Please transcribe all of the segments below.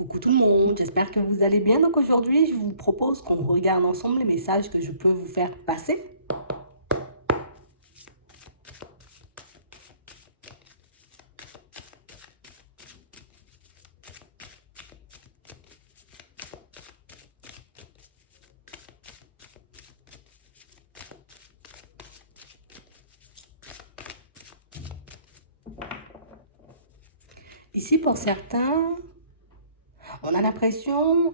Coucou tout le monde, j'espère que vous allez bien. Donc aujourd'hui, je vous propose qu'on regarde ensemble les messages que je peux vous faire passer. Ici, pour certains, on a l'impression,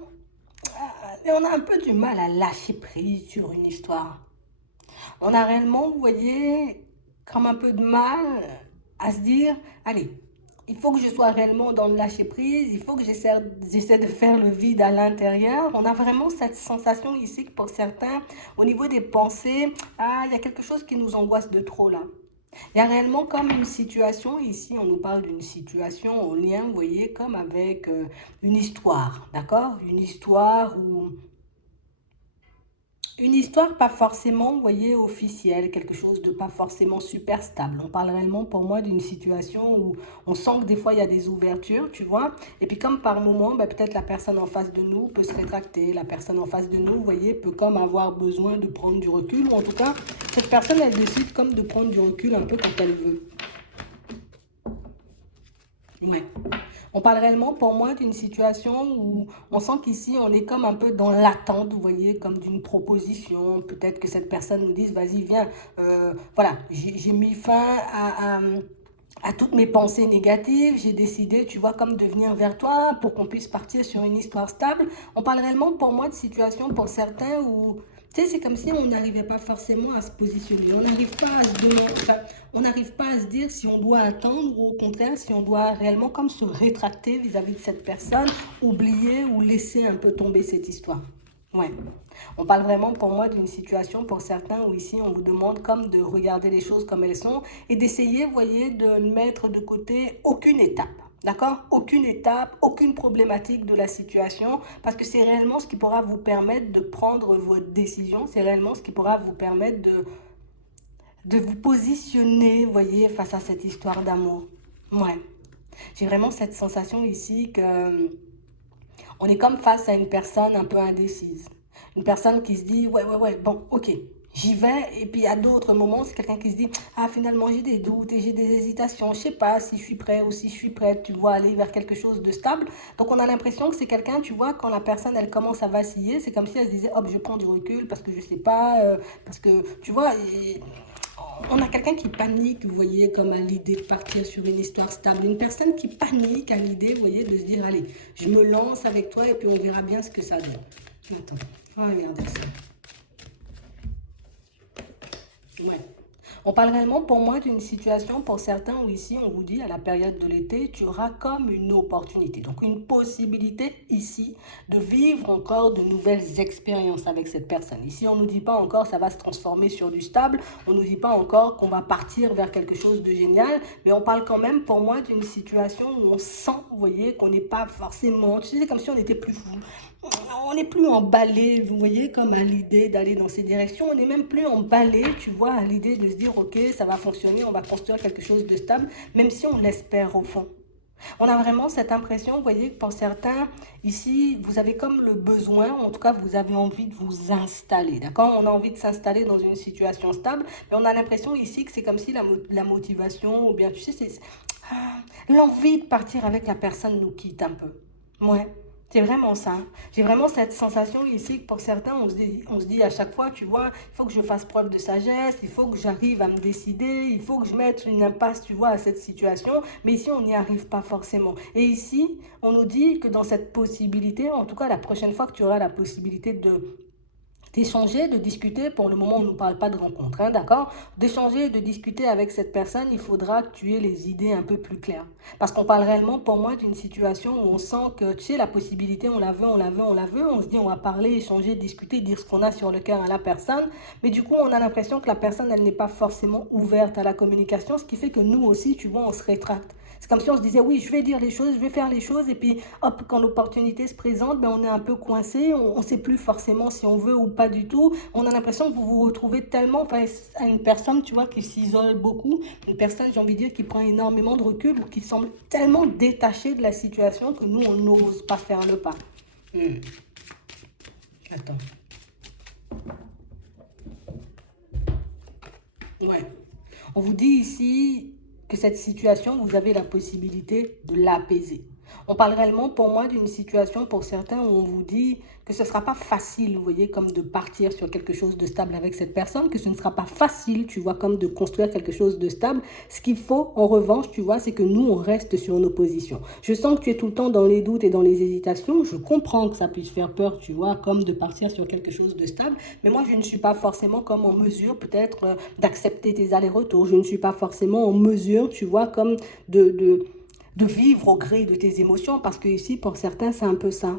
et on a un peu du mal à lâcher prise sur une histoire. On a réellement, vous voyez, comme un peu de mal à se dire, allez, il faut que je sois réellement dans le lâcher prise, il faut que j'essaie de faire le vide à l'intérieur. On a vraiment cette sensation ici que pour certains, au niveau des pensées, il y a quelque chose qui nous angoisse de trop là. Il y a réellement comme une situation, ici on nous parle d'une situation en lien, vous voyez, comme avec une histoire, d'accord? Une histoire pas forcément, vous voyez, officielle, quelque chose de pas forcément super stable. On parle réellement pour moi d'une situation où on sent que des fois il y a des ouvertures, tu vois. Et puis comme par moment, ben, peut-être la personne en face de nous peut se rétracter. La personne en face de nous, vous voyez, peut comme avoir besoin de prendre du recul. Ou en tout cas, cette personne, elle décide comme de prendre du recul un peu quand elle veut. Ouais. On parle réellement pour moi d'une situation où on sent qu'ici on est comme un peu dans l'attente, vous voyez, comme d'une proposition. Peut-être que cette personne nous dise, vas-y, viens, voilà, j'ai mis fin à toutes mes pensées négatives. J'ai décidé, tu vois, comme de venir vers toi pour qu'on puisse partir sur une histoire stable. On parle réellement pour moi de situation pour certains où, tu sais, c'est comme si on n'arrivait pas forcément à se positionner. On n'arrive pas à se demander, enfin, on n'arrive pas à se dire si on doit attendre ou au contraire si on doit réellement comme se rétracter vis-à-vis de cette personne, oublier ou laisser un peu tomber cette histoire. Ouais. On parle vraiment pour moi d'une situation pour certains où ici on vous demande comme de regarder les choses comme elles sont et d'essayer, vous voyez, de ne mettre de côté aucune étape. D'accord? Aucune étape, aucune problématique de la situation, parce que c'est réellement ce qui pourra vous permettre de prendre votre décision, c'est réellement ce qui pourra vous permettre de vous positionner, vous voyez, face à cette histoire d'amour. Ouais. J'ai vraiment cette sensation ici que on est comme face à une personne un peu indécise. Une personne qui se dit, ouais, ouais, ouais, bon, ok, j'y vais. Et puis à d'autres moments, c'est quelqu'un qui se dit, ah, finalement, j'ai des doutes et j'ai des hésitations. Je sais pas si je suis prêt ou si je suis prête, tu vois, aller vers quelque chose de stable. Donc on a l'impression que c'est quelqu'un, tu vois, quand la personne, elle commence à vaciller, c'est comme si elle se disait, hop, je prends du recul parce que je sais pas, parce que, tu vois, on a quelqu'un qui panique, vous voyez, comme à l'idée de partir sur une histoire stable. Une personne qui panique à l'idée, vous voyez, de se dire, allez, je me lance avec toi et puis on verra bien ce que ça donne. Attends, regardez ça. Ouais. On parle réellement pour moi d'une situation pour certains où ici on vous dit à la période de l'été, tu auras comme une opportunité, donc une possibilité ici de vivre encore de nouvelles expériences avec cette personne. Ici on ne nous dit pas encore ça va se transformer sur du stable, on ne nous dit pas encore qu'on va partir vers quelque chose de génial, mais on parle quand même pour moi d'une situation où on sent, vous voyez, qu'on n'est pas forcément, tu sais, c'est comme si on était plus fou, on n'est plus emballé, vous voyez, comme à l'idée d'aller dans ces directions. On n'est même plus emballé, tu vois, à l'idée de se dire, ok, ça va fonctionner, on va construire quelque chose de stable, même si on l'espère au fond. On a vraiment cette impression, vous voyez, que pour certains, ici, vous avez comme le besoin, en tout cas, vous avez envie de vous installer, d'accord? On a envie de s'installer dans une situation stable, mais on a l'impression ici que c'est comme si la motivation, ou bien, tu sais, c'est l'envie de partir avec la personne nous quitte un peu. Ouais. C'est vraiment ça. J'ai vraiment cette sensation ici que pour certains, on se dit à chaque fois, tu vois, il faut que je fasse preuve de sagesse, il faut que j'arrive à me décider, il faut que je mette une impasse, tu vois, à cette situation. Mais ici, on n'y arrive pas forcément. Et ici, on nous dit que dans cette possibilité, en tout cas la prochaine fois que tu auras la possibilité de d'échanger, de discuter, pour le moment on ne nous parle pas de rencontre, hein, d'accord? D'échanger, de discuter avec cette personne, il faudra que tu aies les idées un peu plus claires. Parce qu'on parle réellement pour moi d'une situation où on sent que, tu sais, la possibilité, on la veut, on la veut, on la veut, on se dit on va parler, échanger, discuter, dire ce qu'on a sur le cœur à la personne, mais du coup on a l'impression que la personne, elle n'est pas forcément ouverte à la communication, ce qui fait que nous aussi, tu vois, on se rétracte. C'est comme si on se disait, oui, je vais dire les choses, je vais faire les choses, et puis hop, quand l'opportunité se présente, ben, on est un peu coincé, on ne sait plus forcément si on veut ou pas du tout. On a l'impression que vous vous retrouvez tellement face à une personne, tu vois, qui s'isole beaucoup, une personne, j'ai envie de dire, qui prend énormément de recul, ou qui semble tellement détachée de la situation que nous, on n'ose pas faire le pas. Hmm. Attends. Ouais. On vous dit ici que cette situation, vous avez la possibilité de l'apaiser. On parle réellement pour moi d'une situation pour certains où on vous dit que ce ne sera pas facile, vous voyez, comme de partir sur quelque chose de stable avec cette personne, que ce ne sera pas facile, tu vois, comme de construire quelque chose de stable. Ce qu'il faut, en revanche, tu vois, c'est que nous, on reste sur nos positions. Je sens que tu es tout le temps dans les doutes et dans les hésitations. Je comprends que ça puisse faire peur, tu vois, comme de partir sur quelque chose de stable. Mais moi, je ne suis pas forcément comme en mesure, peut-être, d'accepter tes allers-retours. Je ne suis pas forcément en mesure, tu vois, comme de vivre au gré de tes émotions, parce que ici, pour certains, c'est un peu ça.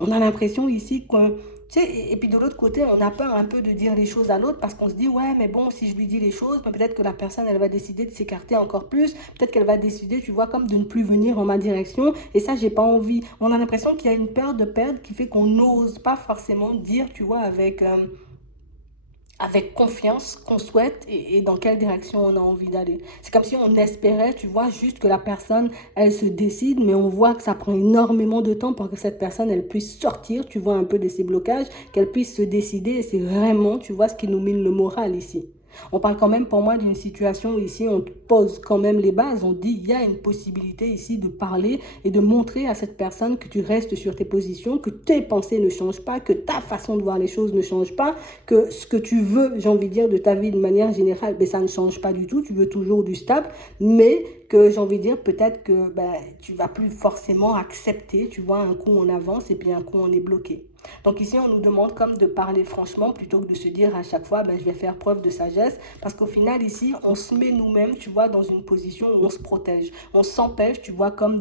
On a l'impression ici qu'on... Tu sais, et puis de l'autre côté, on a peur un peu de dire les choses à l'autre parce qu'on se dit, ouais, mais bon, si je lui dis les choses, ben peut-être que la personne, elle va décider de s'écarter encore plus. Peut-être qu'elle va décider, tu vois, comme de ne plus venir en ma direction. Et ça, j'ai pas envie. On a l'impression qu'il y a une peur de perdre qui fait qu'on n'ose pas forcément dire, tu vois, avec confiance qu'on souhaite et dans quelle direction on a envie d'aller. C'est comme si on espérait, tu vois, juste que la personne, elle se décide, mais on voit que ça prend énormément de temps pour que cette personne, elle puisse sortir, tu vois, un peu de ses blocages, qu'elle puisse se décider. Et c'est vraiment, tu vois, ce qui nous mine le moral ici. On parle quand même pour moi d'une situation où ici on pose quand même les bases, on dit il y a une possibilité ici de parler et de montrer à cette personne que tu restes sur tes positions, que tes pensées ne changent pas, que ta façon de voir les choses ne change pas, que ce que tu veux, j'ai envie de dire, de ta vie de manière générale, ben, ça ne change pas du tout, tu veux toujours du stable, mais que j'ai envie de dire peut-être que ben, tu vas plus forcément accepter, tu vois, un coup on avance et puis un coup on est bloqué. Donc ici, on nous demande comme de parler franchement plutôt que de se dire à chaque fois, ben, je vais faire preuve de sagesse. Parce qu'au final, ici, on se met nous-mêmes, tu vois, dans une position où on se protège. On s'empêche, tu vois, comme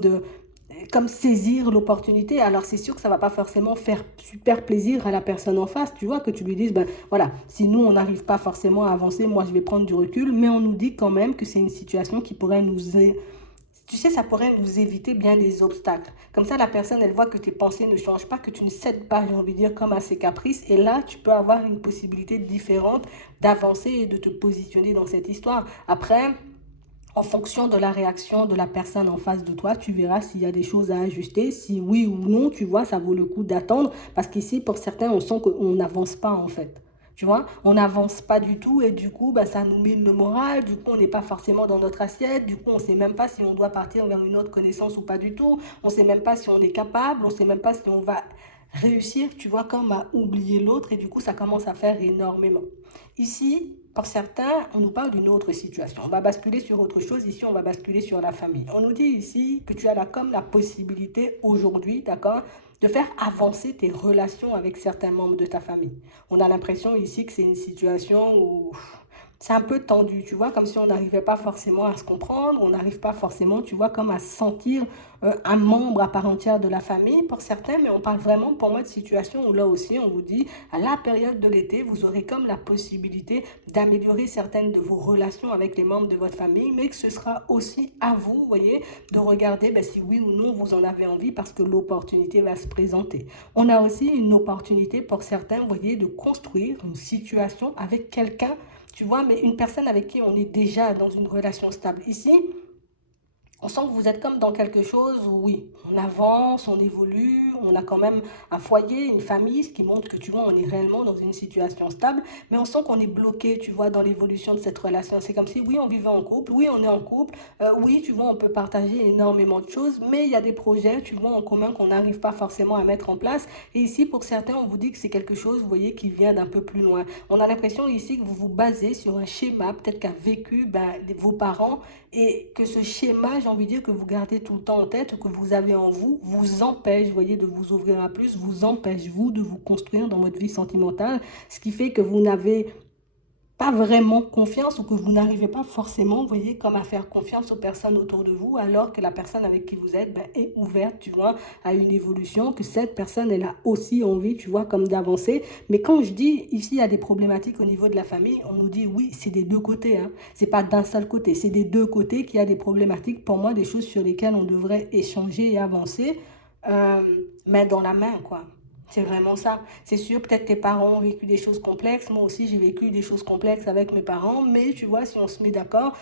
saisir l'opportunité. Alors c'est sûr que ça va pas forcément faire super plaisir à la personne en face, tu vois, que tu lui dises, ben voilà, si nous on n'arrive pas forcément à avancer, moi je vais prendre du recul, mais on nous dit quand même que c'est une situation qui pourrait tu sais, ça pourrait nous éviter bien des obstacles. Comme ça, la personne, elle voit que tes pensées ne changent pas, que tu ne cèdes pas, j'ai envie de dire, comme à ses caprices. Et là, tu peux avoir une possibilité différente d'avancer et de te positionner dans cette histoire. Après, en fonction de la réaction de la personne en face de toi, tu verras s'il y a des choses à ajuster. Si oui ou non, tu vois, ça vaut le coup d'attendre. Parce qu'ici, pour certains, on sent qu'on n'avance pas en fait. Tu vois, on n'avance pas du tout et du coup, bah, ça nous mine le moral. Du coup, on n'est pas forcément dans notre assiette. Du coup, on ne sait même pas si on doit partir vers une autre connaissance ou pas du tout. On ne sait même pas si on est capable. On ne sait même pas si on va réussir, tu vois, comme à oublier l'autre. Et du coup, ça commence à faire énormément. Ici, pour certains, on nous parle d'une autre situation. On va basculer sur autre chose. Ici, on va basculer sur la famille. On nous dit ici que tu as comme la possibilité aujourd'hui, d'accord, de faire avancer tes relations avec certains membres de ta famille. On a l'impression ici que c'est une situation où c'est un peu tendu, tu vois, comme si on n'arrivait pas forcément à se comprendre, on n'arrive pas forcément, tu vois, comme à sentir un membre à part entière de la famille pour certains, mais on parle vraiment pour moi de situation où là aussi on vous dit, à la période de l'été, vous aurez comme la possibilité d'améliorer certaines de vos relations avec les membres de votre famille, mais que ce sera aussi à vous, vous voyez, de regarder ben, si oui ou non vous en avez envie parce que l'opportunité va se présenter. On a aussi une opportunité pour certains, vous voyez, de construire une situation avec quelqu'un, tu vois, mais une personne avec qui on est déjà dans une relation stable. Ici, on sent que vous êtes comme dans quelque chose où, oui, on avance, on évolue, on a quand même un foyer, une famille, ce qui montre que, tu vois, on est réellement dans une situation stable, mais on sent qu'on est bloqué, tu vois, dans l'évolution de cette relation. C'est comme si, oui, on vivait en couple, oui, on est en couple, oui, tu vois, on peut partager énormément de choses, mais il y a des projets, tu vois, en commun qu'on n'arrive pas forcément à mettre en place. Et ici, pour certains, on vous dit que c'est quelque chose, vous voyez, qui vient d'un peu plus loin. On a l'impression ici que vous vous basez sur un schéma, peut-être qu'a vécu ben, vos parents, et que ce schéma, j'ai envie de dire, que vous gardez tout le temps en tête, que vous avez en vous, vous empêche, vous voyez, de vous ouvrir à plus, vous empêche, vous, de vous construire dans votre vie sentimentale, ce qui fait que vous n'avez pas vraiment confiance ou que vous n'arrivez pas forcément, vous voyez, comme à faire confiance aux personnes autour de vous, alors que la personne avec qui vous êtes ben, est ouverte, tu vois, à une évolution, que cette personne, elle a aussi envie, tu vois, comme d'avancer. Mais quand je dis, ici, il y a des problématiques au niveau de la famille, on nous dit, oui, c'est des deux côtés, hein. C'est pas d'un seul côté, c'est des deux côtés qu'il y a des problématiques, pour moi, des choses sur lesquelles on devrait échanger et avancer, euh, main dans la main, quoi. C'est vraiment ça. C'est sûr, peut-être tes parents ont vécu des choses complexes. Moi aussi, j'ai vécu des choses complexes avec mes parents. Mais tu vois, si on se met d'accord,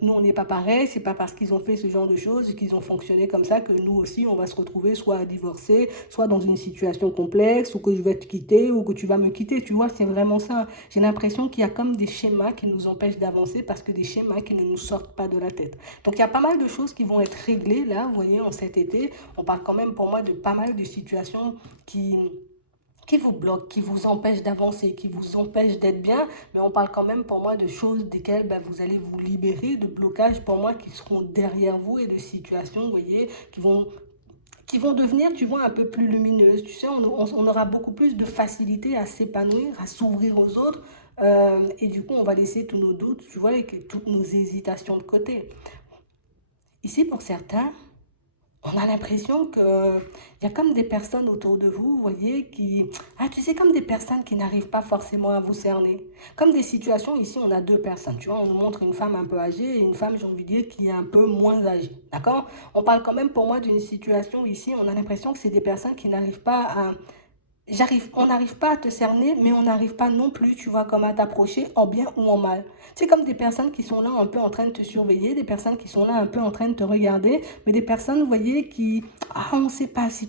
nous, on n'est pas pareil. C'est pas parce qu'ils ont fait ce genre de choses, qu'ils ont fonctionné comme ça, que nous aussi, on va se retrouver soit à divorcer, soit dans une situation complexe, ou que je vais te quitter, ou que tu vas me quitter. Tu vois, c'est vraiment ça. J'ai l'impression qu'il y a comme des schémas qui nous empêchent d'avancer parce que des schémas qui ne nous sortent pas de la tête. Donc, il y a pas mal de choses qui vont être réglées là, vous voyez, en cet été. On parle quand même pour moi de pas mal de situations qui, qui vous bloquent, qui vous empêchent d'avancer, qui vous empêchent d'être bien, mais on parle quand même pour moi de choses desquelles ben, vous allez vous libérer, de blocages pour moi qui seront derrière vous et de situations, vous voyez, qui vont devenir, tu vois, un peu plus lumineuses. Tu sais, on aura beaucoup plus de facilité à s'épanouir, à s'ouvrir aux autres, et du coup, on va laisser tous nos doutes, tu vois, et toutes nos hésitations de côté. Ici, pour certains, on a l'impression que il y a comme des personnes autour de vous, vous voyez, qui... Ah, tu sais, comme des personnes qui n'arrivent pas forcément à vous cerner. Comme des situations, ici, on a deux personnes, tu vois, on nous montre une femme un peu âgée et une femme, j'ai envie de dire, qui est un peu moins âgée, d'accord? On parle quand même pour moi d'une situation ici, on a l'impression que c'est des personnes qui n'arrivent pas à... On n'arrive pas à te cerner, mais on n'arrive pas non plus, tu vois, comme à t'approcher en bien ou en mal. C'est comme des personnes qui sont là un peu en train de te surveiller, des personnes qui sont là un peu en train de te regarder, mais des personnes, vous voyez, qui, ah, on ne sait pas si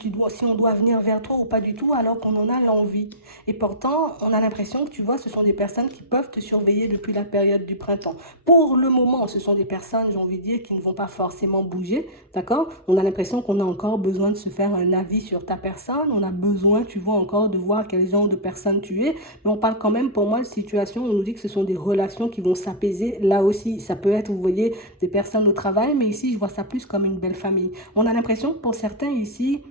on doit venir vers toi ou pas du tout, alors qu'on en a l'envie. Et pourtant, on a l'impression que, tu vois, ce sont des personnes qui peuvent te surveiller depuis la période du printemps. Pour le moment, ce sont des personnes, j'ai envie de dire, qui ne vont pas forcément bouger, d'accord? On a l'impression qu'on a encore besoin de se faire un avis sur ta personne, on a besoin, tu vois, encore de voir quel genre de personne tu es, mais on parle quand même, pour moi, de situations où on nous dit que ce sont des relations qui vont s'apaiser. Là aussi, ça peut être, vous voyez, des personnes au travail, mais ici, je vois ça plus comme une belle famille. On a l'impression que pour certains ici,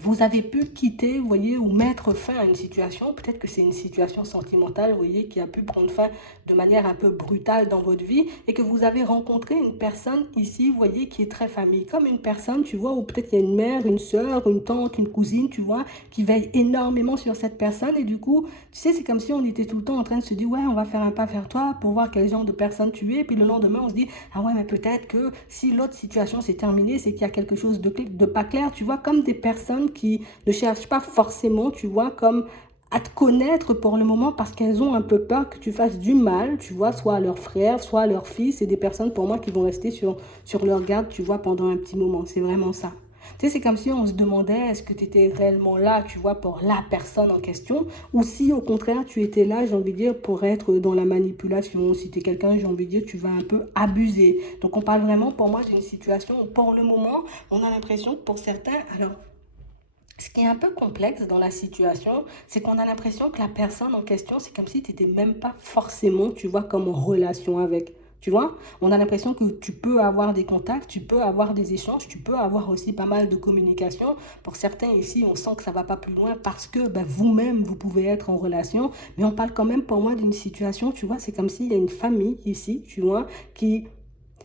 vous avez pu quitter, vous voyez, ou mettre fin à une situation. Peut-être que c'est une situation sentimentale, vous voyez, qui a pu prendre fin de manière un peu brutale dans votre vie et que vous avez rencontré une personne ici, vous voyez, qui est très famille. Comme une personne, tu vois, ou peut-être il y a une mère, une sœur, une tante, une cousine, tu vois, qui veille énormément sur cette personne. Et du coup, tu sais, c'est comme si on était tout le temps en train de se dire, ouais, on va faire un pas vers toi pour voir quel genre de personne tu es. Et puis le lendemain, on se dit, ah ouais, mais peut-être que si l'autre situation s'est terminée, c'est qu'il y a quelque chose de pas clair, tu vois, comme des personnes qui ne cherchent pas forcément, tu vois, comme à te connaître pour le moment parce qu'elles ont un peu peur que tu fasses du mal, tu vois, soit à leur frère, soit à leur fils. C'est des personnes pour moi qui vont rester sur leur garde, tu vois, pendant un petit moment. C'est vraiment ça. Tu sais, c'est comme si on se demandait est-ce que tu étais réellement là, tu vois, pour la personne en question, ou si au contraire tu étais là, j'ai envie de dire, pour être dans la manipulation. Si tu es quelqu'un, j'ai envie de dire, tu vas un peu abuser. Donc on parle vraiment pour moi d'une situation où pour le moment, on a l'impression que pour certains, alors ce qui est un peu complexe dans la situation, c'est qu'on a l'impression que la personne en question, c'est comme si tu n'étais même pas forcément, tu vois, comme en relation avec. Tu vois, on a l'impression que tu peux avoir des contacts, tu peux avoir des échanges, tu peux avoir aussi pas mal de communication. Pour certains ici, on sent que ça va pas plus loin parce que ben, vous-même, vous pouvez être en relation. Mais on parle quand même pour moi d'une situation, tu vois, c'est comme s'il y a une famille ici, tu vois, qui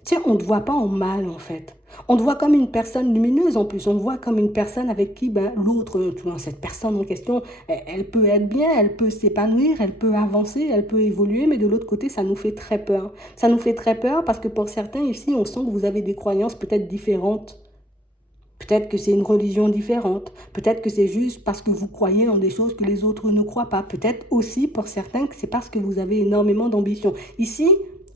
tiens, on ne te voit pas en mal en fait. On te voit comme une personne lumineuse en plus. On te voit comme une personne avec qui ben, l'autre, tu vois, cette personne en question, elle peut être bien, elle peut s'épanouir, elle peut avancer, elle peut évoluer, mais de l'autre côté, ça nous fait très peur. Ça nous fait très peur parce que pour certains ici, on sent que vous avez des croyances peut-être différentes. Peut-être que c'est une religion différente. Peut-être que c'est juste parce que vous croyez en des choses que les autres ne croient pas. Peut-être aussi pour certains que c'est parce que vous avez énormément d'ambition. Ici,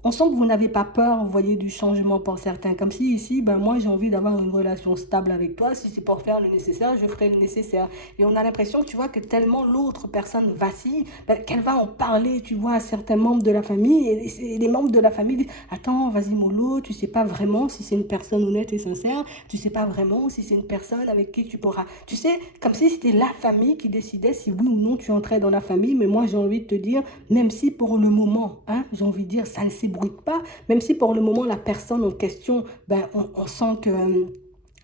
on sent que vous n'avez pas peur, vous voyez, du changement pour certains. Comme si ici, ben moi j'ai envie d'avoir une relation stable avec toi. Si c'est pour faire le nécessaire, je ferai le nécessaire. Et on a l'impression que tu vois que tellement l'autre personne vacille, ben, qu'elle va en parler, tu vois, à certains membres de la famille. Et les membres de la famille disent, attends, vas-y mollo, tu sais pas vraiment si c'est une personne honnête et sincère. Tu sais pas vraiment si c'est une personne avec qui tu pourras. Tu sais, comme si c'était la famille qui décidait si oui ou non tu entrais dans la famille. Mais moi j'ai envie de te dire, même si pour le moment, hein, j'ai envie de dire, ça ne s'ébruite pas, même si pour le moment la personne en question, ben, on sent que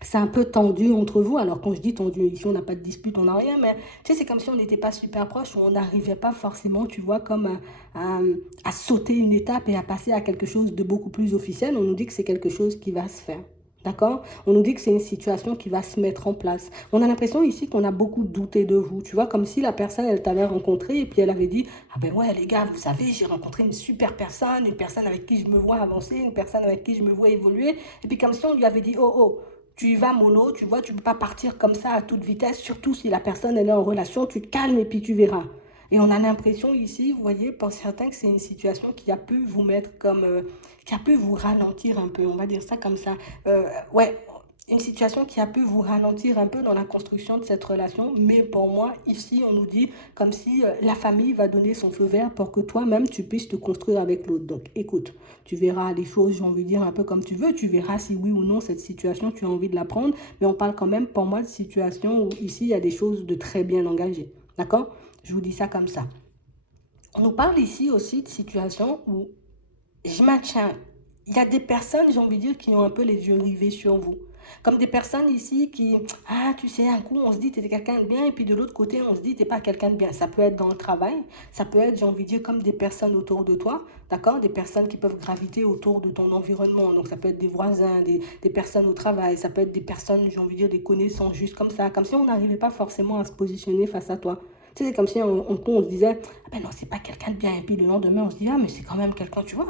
c'est un peu tendu entre vous. Alors, quand je dis tendu, ici, on n'a pas de dispute, on n'a rien, mais tu sais, c'est comme si on n'était pas super proche, ou on n'arrivait pas forcément, tu vois, comme à, à sauter une étape et à passer à quelque chose de beaucoup plus officiel. On nous dit que c'est quelque chose qui va se faire. D'accord? On nous dit que c'est une situation qui va se mettre en place. On a l'impression ici qu'on a beaucoup douté de vous, tu vois, comme si la personne, elle t'avait rencontré et puis elle avait dit, ah ben ouais les gars, vous savez, j'ai rencontré une personne avec qui je me vois avancer, une personne avec qui je me vois évoluer. Et puis comme si on lui avait dit, oh oh, tu y vas mollo, tu vois, tu ne peux pas partir comme ça à toute vitesse, surtout si la personne elle est en relation, tu te calmes et puis tu verras. Et on a l'impression ici, vous voyez, pour certains, que c'est une situation qui a pu vous mettre comme, qui a pu vous ralentir un peu, on va dire ça comme ça. Ouais, une situation qui a pu vous ralentir un peu dans la construction de cette relation, mais pour moi, ici, on nous dit comme si la famille va donner son feu vert pour que toi-même, tu puisses te construire avec l'autre. Donc, écoute, tu verras les choses, j'ai envie de dire, un peu comme tu veux. Tu verras si oui ou non cette situation, tu as envie de la prendre. Mais on parle quand même, pour moi, de situation où ici, il y a des choses de très bien engagées. D'accord? Je vous dis ça comme ça. On nous parle ici aussi de situations où je maintiens. Il y a des personnes, j'ai envie de dire, qui ont un peu les yeux rivés sur vous. Comme des personnes ici qui, ah, tu sais, un coup, on se dit, tu es quelqu'un de bien, et puis de l'autre côté, on se dit, tu n'es pas quelqu'un de bien. Ça peut être dans le travail, ça peut être, j'ai envie de dire, comme des personnes autour de toi, d'accord? Des personnes qui peuvent graviter autour de ton environnement. Donc, ça peut être des voisins, des personnes au travail, ça peut être des personnes, j'ai envie de dire, des connaissances, juste comme si on n'arrivait pas forcément à se positionner face à toi. Tu sais, c'est comme si on se disait, ah ben non, c'est pas quelqu'un de bien. Et puis le lendemain, on se dit, ah, mais c'est quand même quelqu'un, tu vois,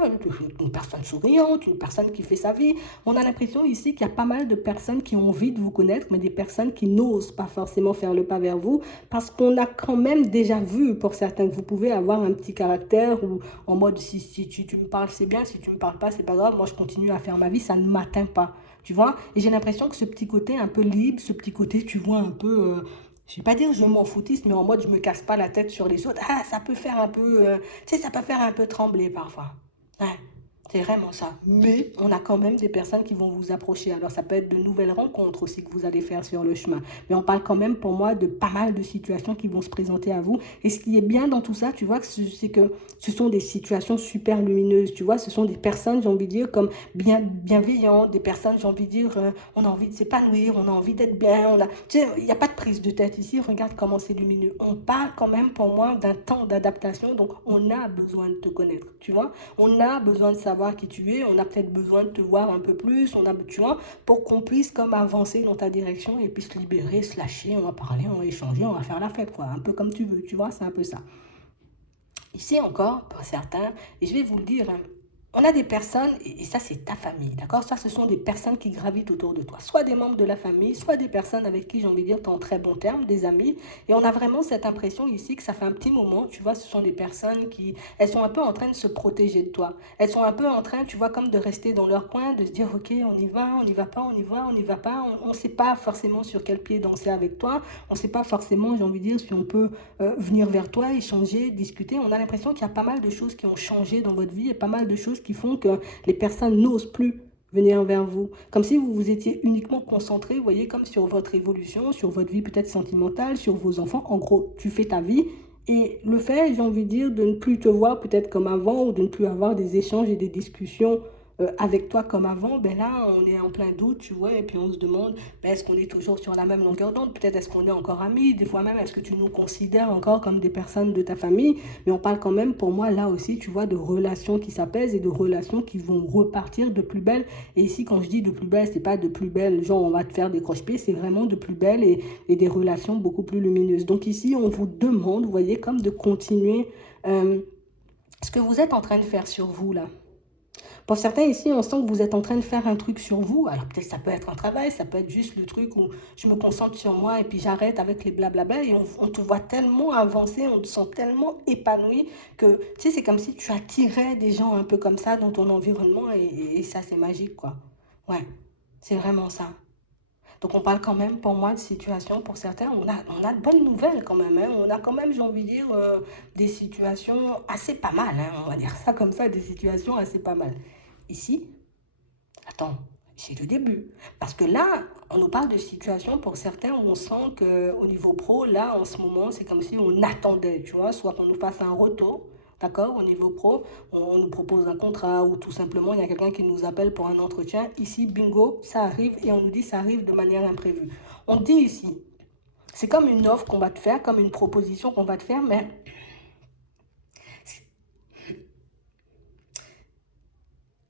une personne souriante, une personne qui fait sa vie. On a l'impression ici qu'il y a pas mal de personnes qui ont envie de vous connaître, mais des personnes qui n'osent pas forcément faire le pas vers vous, parce qu'on a quand même déjà vu, pour certains, que vous pouvez avoir un petit caractère, ou en mode, si tu me parles, c'est bien, si tu me parles pas, c'est pas grave, moi je continue à faire ma vie, ça ne m'atteint pas. Tu vois? Et j'ai l'impression que ce petit côté un peu libre, ce petit côté, tu vois, un peu, je vais pas dire je m'en foutiste, mais en mode je me casse pas la tête sur les autres. Ah, ça peut faire un peu, tu sais, ça peut faire un peu trembler parfois. Ouais, c'est vraiment ça. Mais on a quand même des personnes qui vont vous approcher. Alors ça peut être de nouvelles rencontres aussi que vous allez faire sur le chemin. Mais on parle quand même pour moi de pas mal de situations qui vont se présenter à vous. Et ce qui est bien dans tout ça, tu vois, c'est que ce sont des situations super lumineuses. Tu vois, ce sont des personnes, j'ai envie de dire, comme bienveillantes, des personnes, j'ai envie de dire, on a envie de s'épanouir, on a envie d'être bien. Tu sais, il n'y a pas de prise de tête ici. Regarde comment c'est lumineux. On parle quand même pour moi d'un temps d'adaptation. Donc on a besoin de te connaître. Tu vois, on a besoin de savoir qui tu es. On a peut-être besoin de te voir un peu plus. Tu vois, pour qu'on puisse comme avancer dans ta direction et puis se libérer, se lâcher. On va parler, on va échanger, on va faire la fête, quoi. Un peu comme tu veux. Tu vois, c'est un peu ça. Ici encore, pour certains, et je vais vous le dire, hein, on a des personnes, et ça c'est ta famille, d'accord? Ça, ce sont des personnes qui gravitent autour de toi. Soit des membres de la famille, soit des personnes avec qui, j'ai envie de dire, tu es en très bon terme, des amis. Et on a vraiment cette impression ici que ça fait un petit moment, tu vois, ce sont des personnes qui, elles sont un peu en train de se protéger de toi. Elles sont un peu en train, tu vois, comme de rester dans leur coin, de se dire, ok, on n'y va pas, on y va, on n'y va pas. On ne sait pas forcément sur quel pied danser avec toi. On ne sait pas forcément, j'ai envie de dire, si on peut venir vers toi, échanger, discuter. On a l'impression qu'il y a pas mal de choses qui ont changé dans votre vie et pas mal de choses qui font que les personnes n'osent plus venir vers vous. Comme si vous vous étiez uniquement concentré, vous voyez, comme sur votre évolution, sur votre vie peut-être sentimentale, sur vos enfants. En gros, tu fais ta vie. Et le fait, j'ai envie de dire, de ne plus te voir peut-être comme avant ou de ne plus avoir des échanges et des discussions avec toi comme avant, ben là, on est en plein doute, tu vois, et puis on se demande, ben, est-ce qu'on est toujours sur la même longueur d'onde? Peut-être est-ce qu'on est encore amis? Des fois même, est-ce que tu nous considères encore comme des personnes de ta famille? Mais on parle quand même, pour moi, là aussi, tu vois, de relations qui s'apaisent et de relations qui vont repartir de plus belle. Et ici, quand je dis de plus belle, c'est pas de plus belle, genre on va te faire des croche-pieds, c'est vraiment de plus belle et des relations beaucoup plus lumineuses. Donc ici, on vous demande, vous voyez, comme de continuer ce que vous êtes en train de faire sur vous, là. Pour certains ici, on sent que vous êtes en train de faire un truc sur vous. Alors peut-être ça peut être un travail, ça peut être juste le truc où je me concentre sur moi et puis j'arrête avec les blablabla et on te voit tellement avancer, on te sent tellement épanoui que tu sais, c'est comme si tu attirais des gens un peu comme ça dans ton environnement et ça c'est magique quoi. Ouais, c'est vraiment ça. Donc on parle quand même pour moi de situation, pour certains, on a de bonnes nouvelles quand même, hein. On a quand même, j'ai envie de dire, des situations assez pas mal, hein, on va dire ça comme ça, des situations assez pas mal. Ici, attends, c'est le début. Parce que là, on nous parle de situations pour certains où on sent qu'au niveau pro, là, en ce moment, c'est comme si on attendait, tu vois, soit qu'on nous fasse un retour, d'accord, au niveau pro, on nous propose un contrat ou tout simplement, il y a quelqu'un qui nous appelle pour un entretien. Ici, bingo, ça arrive et on nous dit ça arrive de manière imprévue. On dit ici, c'est comme une offre qu'on va te faire, comme une proposition qu'on va te faire, mais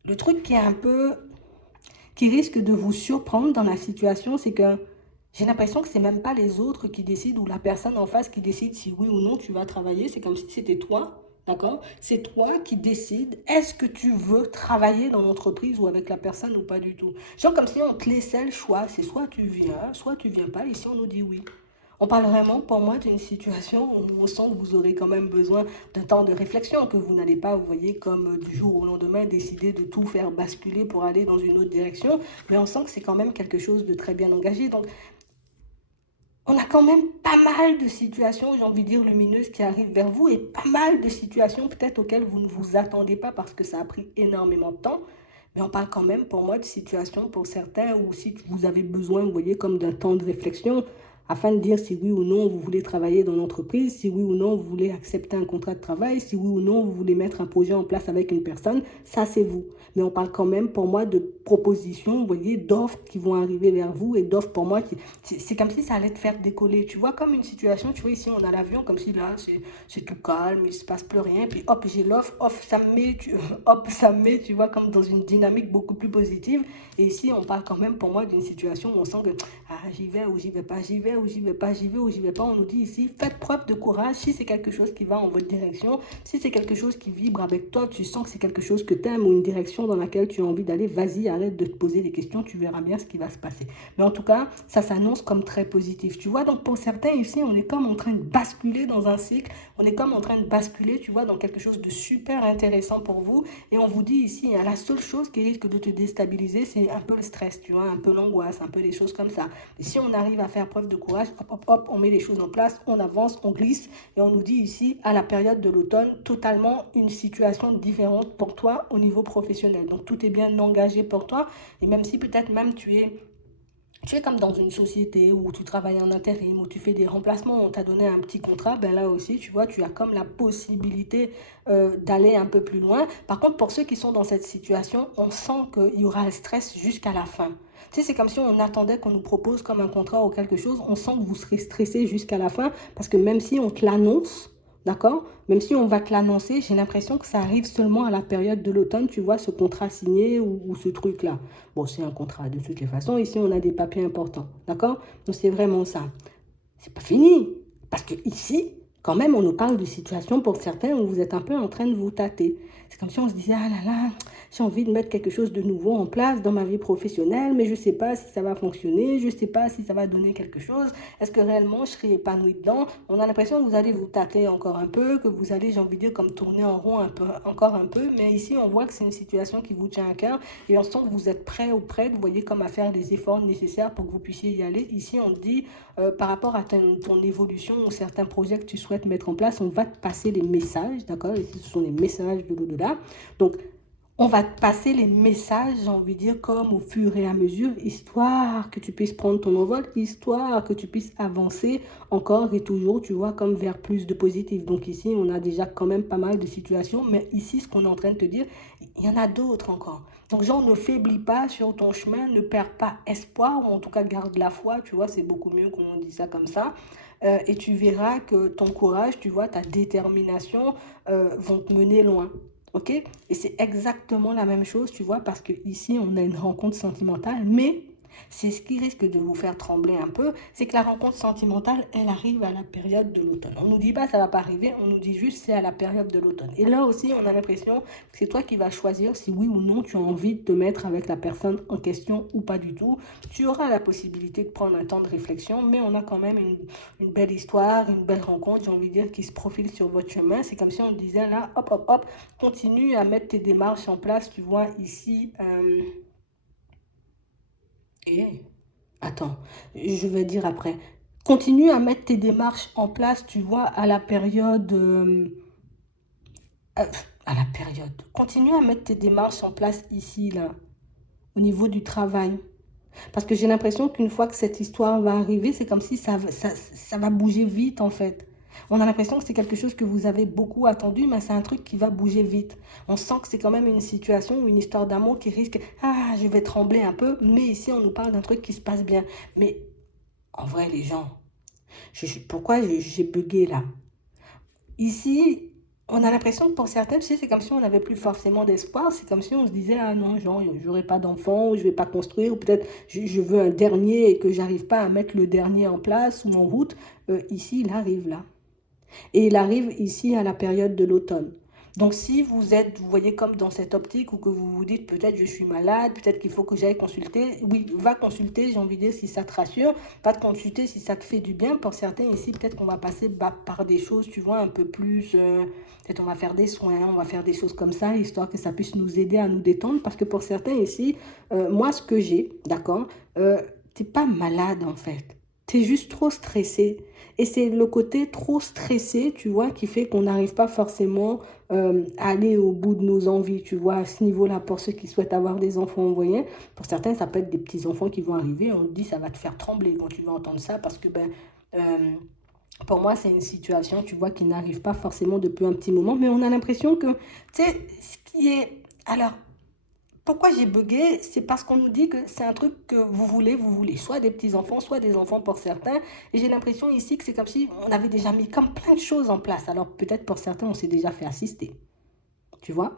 le truc qui est un peu, qui risque de vous surprendre dans la situation, c'est que j'ai l'impression que c'est même pas les autres qui décident ou la personne en face qui décide si oui ou non tu vas travailler. C'est comme si c'était toi, d'accord? C'est toi qui décides est-ce que tu veux travailler dans l'entreprise ou avec la personne ou pas du tout. Genre comme si on te laissait le choix. C'est soit tu viens pas. Ici, on nous dit oui. On parle vraiment, pour moi, d'une situation où on sent que vous aurez quand même besoin d'un temps de réflexion, que vous n'allez pas, vous voyez, comme du jour au lendemain, décider de tout faire basculer pour aller dans une autre direction, mais on sent que c'est quand même quelque chose de très bien engagé. Donc, on a quand même pas mal de situations, j'ai envie de dire, lumineuses qui arrivent vers vous et pas mal de situations peut-être auxquelles vous ne vous attendez pas parce que ça a pris énormément de temps. Mais on parle quand même, pour moi, de situations pour certains où si vous avez besoin, vous voyez, comme d'un temps de réflexion afin de dire si oui ou non vous voulez travailler dans l'entreprise, si oui ou non vous voulez accepter un contrat de travail, si oui ou non vous voulez mettre un projet en place avec une personne, ça c'est vous. Mais on parle quand même pour moi de propositions, vous voyez, d'offres qui vont arriver vers vous et d'offres pour moi, c'est comme si ça allait te faire décoller. Tu vois, comme une situation, tu vois, ici on a l'avion, comme si là c'est tout calme, il ne se passe plus rien, puis hop, j'ai l'offre, hop, ça me met, hop, ça me met, tu vois, comme dans une dynamique beaucoup plus positive. Et ici, on parle quand même pour moi d'une situation où on sent que ah, j'y vais ou j'y vais pas, j'y vais ou j'y vais pas, j'y vais ou j'y vais pas. On nous dit ici, faites preuve de courage si c'est quelque chose qui va en votre direction, si c'est quelque chose qui vibre avec toi, tu sens que c'est quelque chose que tu aimes ou une direction dans laquelle tu as envie d'aller, vas-y, arrête de te poser des questions, tu verras bien ce qui va se passer. Mais en tout cas, ça s'annonce comme très positif. Tu vois, donc pour certains ici, on est comme en train de basculer dans un cycle, on est comme en train de basculer, tu vois, dans quelque chose de super intéressant pour vous. Et on vous dit ici, hein, la seule chose qui risque de te déstabiliser, c'est un peu le stress, tu vois, un peu l'angoisse, un peu des choses comme ça. Et si on arrive à faire preuve de courage, hop, hop, hop, on met les choses en place, on avance, on glisse. Et on nous dit ici, à la période de l'automne, totalement une situation différente pour toi au niveau professionnel. Donc tout est bien engagé pour toi. Et même si peut-être même tu es comme dans une société où tu travailles en intérim, où tu fais des remplacements, on t'a donné un petit contrat, ben là aussi, tu vois, tu as comme la possibilité d'aller un peu plus loin. Par contre, pour ceux qui sont dans cette situation, on sent qu'il y aura le stress jusqu'à la fin. Tu sais, c'est comme si on attendait qu'on nous propose comme un contrat ou quelque chose, on sent que vous serez stressé jusqu'à la fin, parce que même si on te l'annonce, d'accord? Même si on va te l'annoncer, j'ai l'impression que ça arrive seulement à la période de l'automne, tu vois, ce contrat signé ou ce truc-là. Bon, c'est un contrat de toutes les façons. Ici, on a des papiers importants, d'accord? Donc, c'est vraiment ça. C'est pas fini. Parce que ici, quand même, on nous parle de situations pour certains où vous êtes un peu en train de vous tâter. C'est comme si on se disait, ah là là, j'ai envie de mettre quelque chose de nouveau en place dans ma vie professionnelle, mais je ne sais pas si ça va fonctionner, je ne sais pas si ça va donner quelque chose. Est-ce que réellement je serai épanouie dedans? On a l'impression que vous allez vous tâter encore un peu, que vous allez, j'ai envie de dire, comme tourner en rond un peu, encore un peu, mais ici, on voit que c'est une situation qui vous tient à cœur et on sent que vous êtes prêt ou prête, vous voyez, comme à faire les efforts nécessaires pour que vous puissiez y aller. Ici, on dit, par rapport à ton évolution ou certains projets que tu souhaites mettre en place, on va te passer les messages, d'accord? Ici, ce sont les messages de l'au-delà. Donc, on va te passer les messages, j'ai envie de dire, comme au fur et à mesure, histoire que tu puisses prendre ton envol, histoire que tu puisses avancer encore et toujours, tu vois, comme vers plus de positif. Donc ici, on a déjà quand même pas mal de situations, mais ici, ce qu'on est en train de te dire, il y en a d'autres encore. Donc, genre, ne faiblis pas sur ton chemin, ne perds pas espoir, ou en tout cas, garde la foi, tu vois, c'est beaucoup mieux qu'on dit ça comme ça. Et tu verras que ton courage, tu vois, ta détermination vont te mener loin. Ok? Et c'est exactement la même chose, tu vois, parce que ici on a une rencontre sentimentale, mais c'est ce qui risque de vous faire trembler un peu, c'est que la rencontre sentimentale, elle arrive à la période de l'automne. On ne nous dit pas ça va pas arriver, on nous dit juste c'est à la période de l'automne. Et là aussi, on a l'impression que c'est toi qui vas choisir si oui ou non tu as envie de te mettre avec la personne en question ou pas du tout. Tu auras la possibilité de prendre un temps de réflexion, mais on a quand même une belle histoire, une belle rencontre, j'ai envie de dire, qui se profile sur votre chemin. C'est comme si on disait là, hop, hop, hop, continue à mettre tes démarches en place, tu vois, ici. Et attends, je vais dire après. Continue à mettre tes démarches en place, tu vois, à la période... euh, à la période. Continue à mettre tes démarches en place ici, là, au niveau du travail. Parce que j'ai l'impression qu'une fois que cette histoire va arriver, c'est comme si ça va bouger vite, en fait. On a l'impression que c'est quelque chose que vous avez beaucoup attendu, mais c'est un truc qui va bouger vite. On sent que c'est quand même une situation ou une histoire d'amour qui risque, ah, je vais trembler un peu, mais ici on nous parle d'un truc qui se passe bien. Mais en vrai, les gens, pourquoi j'ai bugué là? Ici, on a l'impression que pour certains, tu sais, c'est comme si on n'avait plus forcément d'espoir. C'est comme si on se disait, ah non, genre, j'aurai pas d'enfant, ou je vais pas construire, ou peut-être je veux un dernier et que j'arrive pas à mettre le dernier en place ou en route. Ici, il arrive là. Et il arrive ici à la période de l'automne. Donc si vous êtes, vous voyez comme dans cette optique ou que vous vous dites peut-être je suis malade, peut-être qu'il faut que j'aille consulter, oui, va consulter, j'ai envie de dire si ça te rassure, va te consulter si ça te fait du bien. Pour certains ici, peut-être qu'on va passer par des choses, tu vois, un peu plus, peut-être on va faire des soins, on va faire des choses comme ça, histoire que ça puisse nous aider à nous détendre. Parce que pour certains ici, moi ce que j'ai, d'accord, t'es pas malade en fait, t'es juste trop stressé. Et c'est le côté trop stressé, tu vois, qui fait qu'on n'arrive pas forcément à aller au bout de nos envies, tu vois, à ce niveau-là, pour ceux qui souhaitent avoir des enfants, vous voyez. Pour certains, ça peut être des petits-enfants qui vont arriver, on te dit, ça va te faire trembler quand tu vas entendre ça, parce que, euh, pour moi, c'est une situation, tu vois, qui n'arrive pas forcément depuis un petit moment, mais on a l'impression que, tu sais, ce qui est... Alors, pourquoi j'ai bugué? C'est parce qu'on nous dit que c'est un truc que vous voulez, soit des petits-enfants, soit des enfants pour certains. Et j'ai l'impression ici que c'est comme si on avait déjà mis comme plein de choses en place. Alors peut-être pour certains, on s'est déjà fait assister. Tu vois?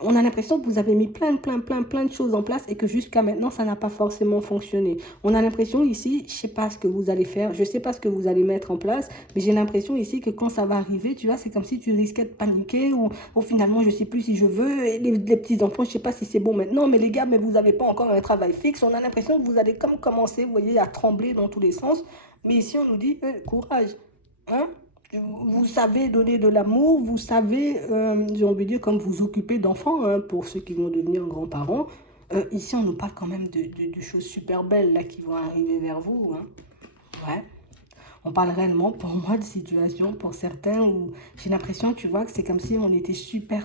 On a l'impression que vous avez mis plein de choses en place et que jusqu'à maintenant, ça n'a pas forcément fonctionné. On a l'impression ici, je ne sais pas ce que vous allez faire, je ne sais pas ce que vous allez mettre en place, mais j'ai l'impression ici que quand ça va arriver, tu vois, c'est comme si tu risquais de paniquer ou finalement, je ne sais plus si je veux. Et les petits-enfants, je ne sais pas si c'est bon maintenant, mais les gars, mais vous n'avez pas encore un travail fixe. On a l'impression que vous allez comme commencer, vous voyez, à trembler dans tous les sens. Mais ici, on nous dit, courage. Hein? Vous savez donner de l'amour, vous savez, j'ai envie de dire, comme vous occuper d'enfants, hein, pour ceux qui vont devenir grands-parents. Ici, on nous parle quand même de choses super belles là qui vont arriver vers vous. Hein. Ouais. On parle réellement, pour moi, de situation pour certains où j'ai l'impression, tu vois, que c'est comme si on était super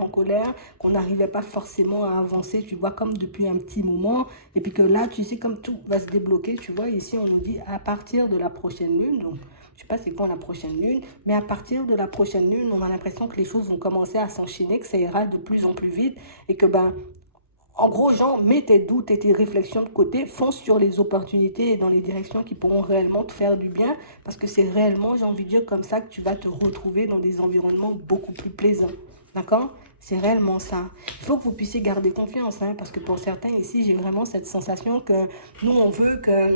en colère, qu'on n'arrivait pas forcément à avancer, tu vois, comme depuis un petit moment. Et puis que là, tu sais, comme tout va se débloquer, tu vois, ici, on nous dit à partir de la prochaine lune, donc je sais pas c'est quand la prochaine lune, mais à partir de la prochaine lune, on a l'impression que les choses vont commencer à s'enchaîner, que ça ira de plus en plus vite et que ben en gros, genre, mets tes doutes et tes réflexions de côté, fonce sur les opportunités et dans les directions qui pourront réellement te faire du bien, parce que c'est réellement, j'ai envie de dire, comme ça que tu vas te retrouver dans des environnements beaucoup plus plaisants. D'accord? C'est réellement ça. Il faut que vous puissiez garder confiance, hein, parce que pour certains ici, j'ai vraiment cette sensation que nous, on veut que...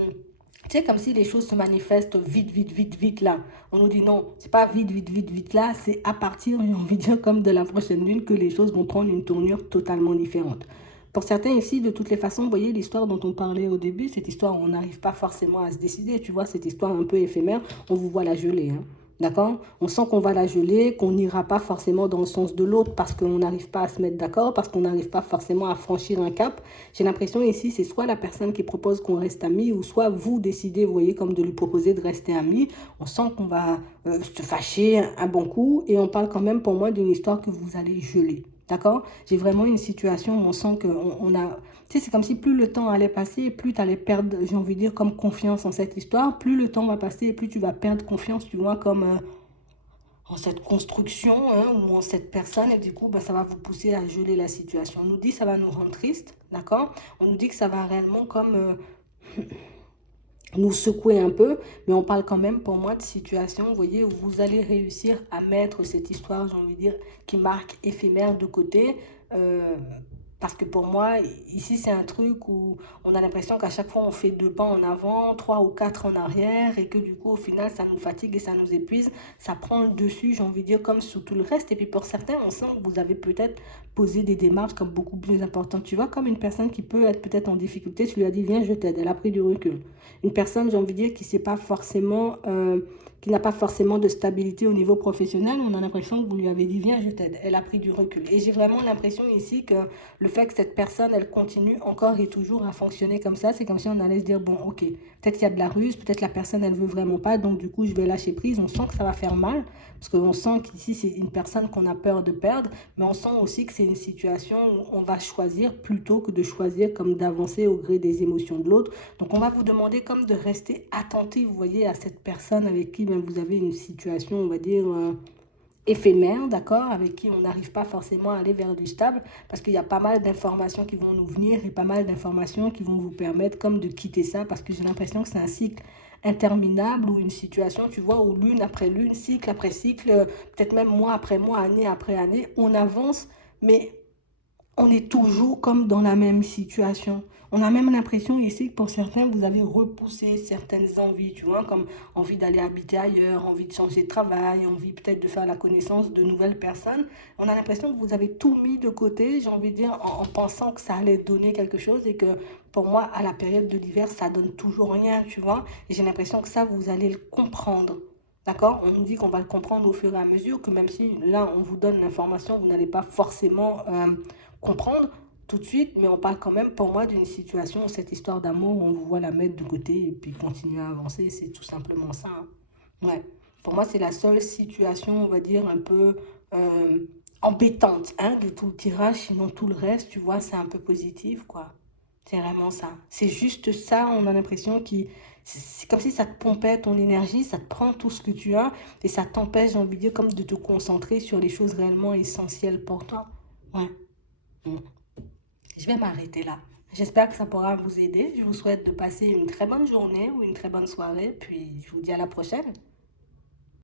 Tu sais, comme si les choses se manifestent vite là. On nous dit non, c'est pas vite là, c'est à partir, j'ai envie de dire, comme de la prochaine lune que les choses vont prendre une tournure totalement différente. Pour certains ici, de toutes les façons, vous voyez l'histoire dont on parlait au début, cette histoire où on n'arrive pas forcément à se décider, tu vois, cette histoire un peu éphémère, on vous voit la geler, hein. D'accord? On sent qu'on va la geler, qu'on n'ira pas forcément dans le sens de l'autre parce qu'on n'arrive pas à se mettre d'accord, parce qu'on n'arrive pas forcément à franchir un cap. J'ai l'impression ici, c'est soit la personne qui propose qu'on reste amis, ou soit vous décidez, vous voyez, comme de lui proposer de rester amis. On sent qu'on va se fâcher un bon coup, et on parle quand même pour moi d'une histoire que vous allez geler. D'accord? J'ai vraiment une situation où on sent qu'on a... Tu sais, c'est comme si plus le temps allait passer, et plus tu allais perdre, j'ai envie de dire, comme confiance en cette histoire. Plus le temps va passer, et plus tu vas perdre confiance, tu vois, comme en cette construction, hein, ou en cette personne. Et du coup, bah, ça va vous pousser à geler la situation. On nous dit que ça va nous rendre tristes, d'accord? On nous dit que ça va réellement comme... nous secouer un peu, mais on parle quand même pour moi de situation, vous voyez, où vous allez réussir à mettre cette histoire, j'ai envie de dire, qui marque éphémère de côté, euh, parce que pour moi, ici, c'est un truc où on a l'impression qu'à chaque fois, on fait 2 pas en avant, 3 ou 4 en arrière, et que du coup, au final, ça nous fatigue et ça nous épuise. Ça prend le dessus, j'ai envie de dire, comme sur tout le reste. Et puis pour certains, on sent que vous avez peut-être posé des démarches comme beaucoup plus importantes. Tu vois, comme une personne qui peut être peut-être en difficulté, tu lui as dit, viens, je t'aide. Elle a pris du recul. Une personne, j'ai envie de dire, qui sait pas forcément... qui n'a pas forcément de stabilité au niveau professionnel, on a l'impression que vous lui avez dit, viens, je t'aide. Elle a pris du recul. Et j'ai vraiment l'impression ici que le fait que cette personne, elle continue encore et toujours à fonctionner comme ça, c'est comme si on allait se dire, bon, ok, Peut-être qu'il y a de la ruse, peut-être la personne, elle veut vraiment pas, donc du coup, je vais lâcher prise. On sent que ça va faire mal, parce qu'on sent qu'ici, c'est une personne qu'on a peur de perdre, mais on sent aussi que c'est une situation où on va choisir plutôt que de choisir comme d'avancer au gré des émotions de l'autre. Donc, on va vous demander comme de rester attentif, vous voyez, à cette personne avec qui ben, vous avez une situation, on va dire, éphémère, d'accord, avec qui on n'arrive pas forcément à aller vers du stable, parce qu'il y a pas mal d'informations qui vont nous venir et pas mal d'informations qui vont vous permettre comme de quitter ça, parce que j'ai l'impression que c'est un cycle interminable ou une situation, tu vois, où lune après lune, cycle après cycle, peut-être même mois après mois, année après année, on avance, mais on est toujours comme dans la même situation. On a même l'impression ici que pour certains, vous avez repoussé certaines envies, tu vois, comme envie d'aller habiter ailleurs, envie de changer de travail, envie peut-être de faire la connaissance de nouvelles personnes. On a l'impression que vous avez tout mis de côté, j'ai envie de dire, en pensant que ça allait donner quelque chose et que pour moi, à la période de l'hiver, ça donne toujours rien, tu vois. Et j'ai l'impression que ça, vous allez le comprendre. D'accord? On nous dit qu'on va le comprendre au fur et à mesure, que même si là, on vous donne l'information, vous n'allez pas forcément comprendre tout de suite, mais on parle quand même pour moi d'une situation, cette histoire d'amour, on vous voit la mettre de côté et puis continuer à avancer, c'est tout simplement ça. Hein. Ouais. Pour moi, c'est la seule situation, on va dire, un peu embêtante hein, de tout le tirage, sinon tout le reste, tu vois, c'est un peu positif, quoi. C'est vraiment ça. C'est juste ça, on a l'impression que c'est comme si ça te pompait ton énergie, ça te prend tout ce que tu as et ça t'empêche, j'ai envie de dire, comme de te concentrer sur les choses réellement essentielles pour toi. Ouais. Mm. Je vais m'arrêter là. J'espère que ça pourra vous aider. Je vous souhaite de passer une très bonne journée ou une très bonne soirée. Puis je vous dis à la prochaine.